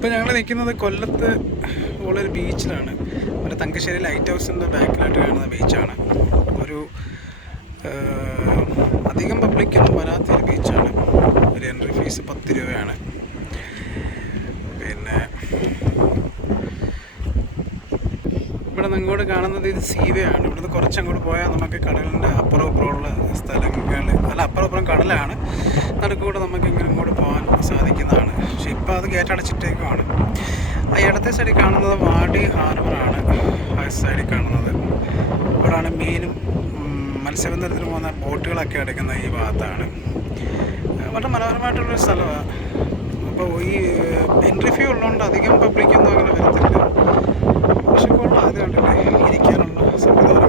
ഇപ്പോൾ ഞങ്ങൾ നിൽക്കുന്നത് കൊല്ലത്ത് ഉള്ളൊരു ബീച്ചിലാണ്. ഒരു തങ്കശ്ശേരി ലൈറ്റ് ഹൗസിൻ്റെ ബാക്കിലായിട്ട് കാണുന്ന ബീച്ചാണ്. ഒരു അധികം പബ്ലിക്കൊന്നും വരാത്തൊരു ബീച്ചാണ്. ഒരു എൻട്രി ഫീസ് 10 രൂപയാണ്. പിന്നെ ഇവിടെ നിന്ന് ഇങ്ങോട്ട് കാണുന്നത് ഇത് സീവേ ആണ്. ഇവിടുന്ന് കുറച്ചങ്ങോട്ട് പോയാൽ നമുക്ക് കടലിൻ്റെ അപ്പുറം ഇപ്പുറമുള്ള സ്ഥലങ്ങൾ, അല്ല അപ്പുറം ഇപ്പുറം കടലാണ്, നടുക്കൂടെ നമുക്ക് ഇങ്ങോട്ട് പോകാൻ സാധിക്കുന്നതാണ്. പക്ഷേ ഇപ്പോൾ അത് ഗേറ്റടച്ചിട്ടേക്കുമാണ്. ആ ഇടത്തെ സൈഡിൽ കാണുന്നത് വാടി ഹാർബറാണ്. ആ സൈഡിൽ കാണുന്നത് ഇവിടെയാണ് മീനും മത്സ്യബന്ധനത്തിന് പോകുന്ന ബോട്ടുകളൊക്കെ അടയ്ക്കുന്ന ഈ ഭാഗത്താണ്. വളരെ മനോഹരമായിട്ടുള്ളൊരു സ്ഥലമാണ്. അപ്പോൾ ഈ എൻട്രി ഫീ ഉള്ളതുകൊണ്ട് അധികം പബ്ലിക്കൊന്നും അങ്ങനെ വരത്തില്ല. പക്ഷെ കൊള്ളാം, ഇത് കണ്ടില്ലേ, ഇരിക്കാനുള്ള സംവിധാനം.